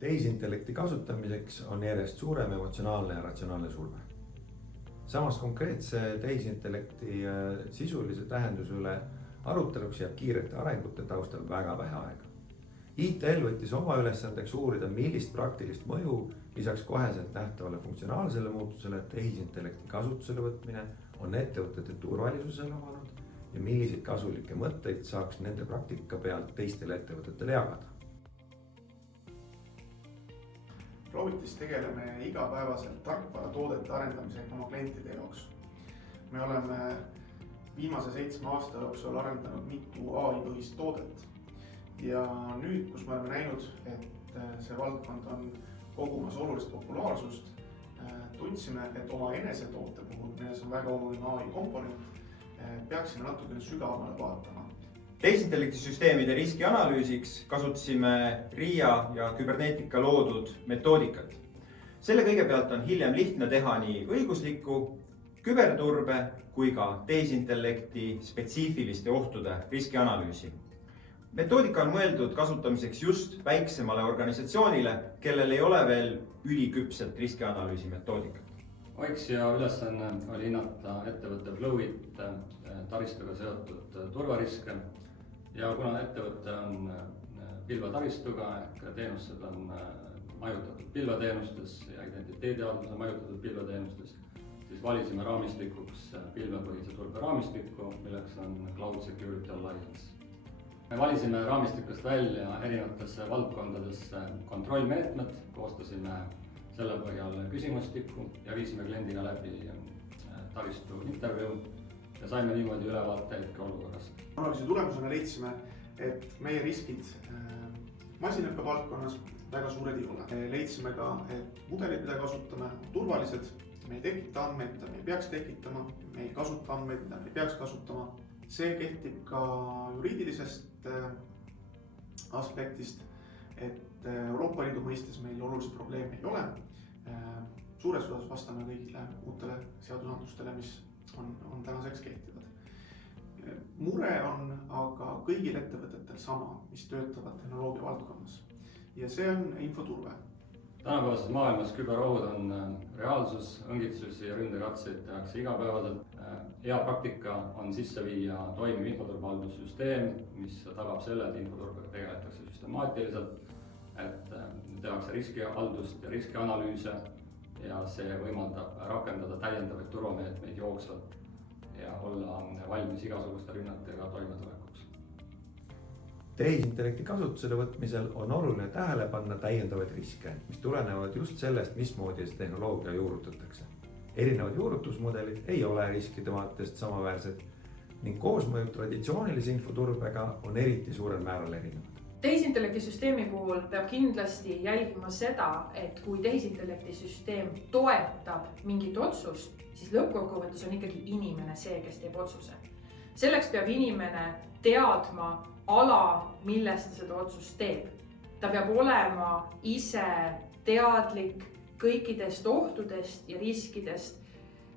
Tehisintellekti kasutamiseks on järjest suurem emotsionaalne ja ratsionaalne surve. Samas konkreetse tehisintellekti sisulise tähenduse üle aruteluks jääb kiirete arengute taustal väga vähe aega. ITL võttis oma ülesandeks uurida, millist praktilist mõju lisaks koheselt nähtavale funktsionaalsele muutusele tehisintellekti kasutusele võtmine on ettevõtete turvalisusele omanud ja milliseid kasulikke mõtteid saaks nende praktika pealt teistele ettevõtetele jagada. Provitis tegeleme igapäevaselt tarkvaratoodete arendamisega oma klientide jaoks. Me oleme viimase 7 aasta jooksul arendanud mitu AI-põhist toodet. Ja nüüd, kus me oleme näinud, et see valdkond on kogumas olulist populaarsust, tundsime, et oma enesetoote puhul, milles on väga oluline AI komponent, peaksime natukene sügavamale vaatama. Tehisintellekti süsteemide riskianalüüsiks kasutasime RIA ja Kybernetica loodud metoodikat. Selle kõigepealt on hiljem lihtne teha nii õiguslikku, küberturbe kui ka tehisintellekti spetsiifiliste ohtude riskianalüüsi. Metoodika on mõeldud kasutamiseks just väiksemale organisatsioonile, kellel ei ole veel üliküpset riskianalüüsi metoodikat. OIX-ja ülesanne oli hinnata ettevõtte Flowit taristuga seotud turvariske ja kuna ettevõte on pilvetaristuga ehk teenused on majutatud pilveteenustes ja identiteedihaldus on majutatud pilveteenustes, siis valisime raamistikuks pilvepõhise turbe raamistikku, milleks on Cloud Security Alliance. Me valisime raamistikust välja erinevatesse valdkondadesse kontrollmeetmed, koostasime selle põhjal küsimustiku ja viisime kliendiga läbi taristu intervjuu ja saime niimoodi ülevaate hetkeolukorrast. Analüüsi tulemusena leidsime, et meie riskid masinõppe valdkonnas väga suured ei ole. Leidsime ka, et mudelid, mida kasutame, on turvalised, me ei tekita andmeid, mida me ei peaks tekitama, me ei kasuta andmeid, mida me ei peaks kasutama. See kehtib ka juriidilisest aspektist, et Euroopa Liidu mõistes meil olulisi probleeme ei ole. Suures osas vastame kõigile uutele seadusandlustele, mis on tänaseks kehtivad. Mure on aga kõigil ettevõtetel sama, mis töötavad tehnoloogia valdkonnas. Ja see on infoturve. Tänapäevases maailmas küberohud on reaalsus, õngitsusi ja ründekatseid tehakse igapäevaselt. Hea praktika on sisse viia toimiv infoturbehaldussüsteem, mis tagab selle, et infoturbega tegeletakse süstemaatiliselt, et tehakse riskihaldust ja riskianalüüse ja see võimaldab rakendada täiendavaid turvameetmeid jooksvalt ja olla valmis igasuguste rünnatega toimetulekuks. Tehisintellekti kasutusele võtmisel on oluline tähele panna täiendavaid riske, mis tulenevad just sellest, mismoodi see tehnoloogia juurutatakse. Erinevad juurutusmudelid ei ole riskide vaatest samaväärsed ning koosmõju traditsioonilise infoturbega on eriti suurel määral erinevad. Tehisintellekti süsteemi puhul peab kindlasti jälgima seda, et kui tehisintellekti süsteem toetab mingit otsust, siis lõppkokkuvõttes on ikkagi inimene see, kes teeb otsuse. Selleks peab inimene teadma ala, millest ta seda otsust teeb. Ta peab olema ise teadlik kõikidest ohtudest ja riskidest.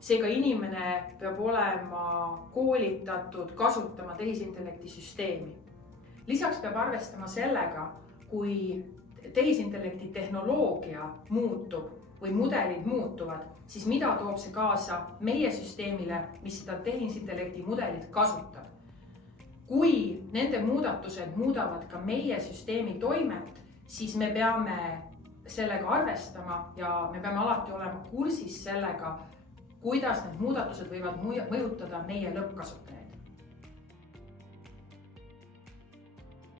Seega inimene peab olema koolitatud kasutama tehisintellekti süsteemi. Lisaks peab arvestama sellega, kui tehisintellekti tehnoloogia muutub või mudelid muutuvad, siis mida toob see kaasa meie süsteemile, mis seda tehisintellekti mudelit kasutab. Kui nende muudatused muudavad ka meie süsteemi toimet, siis me peame sellega arvestama ja me peame alati olema kursis sellega, kuidas need muudatused võivad mõjutada meie lõppkasutajaid.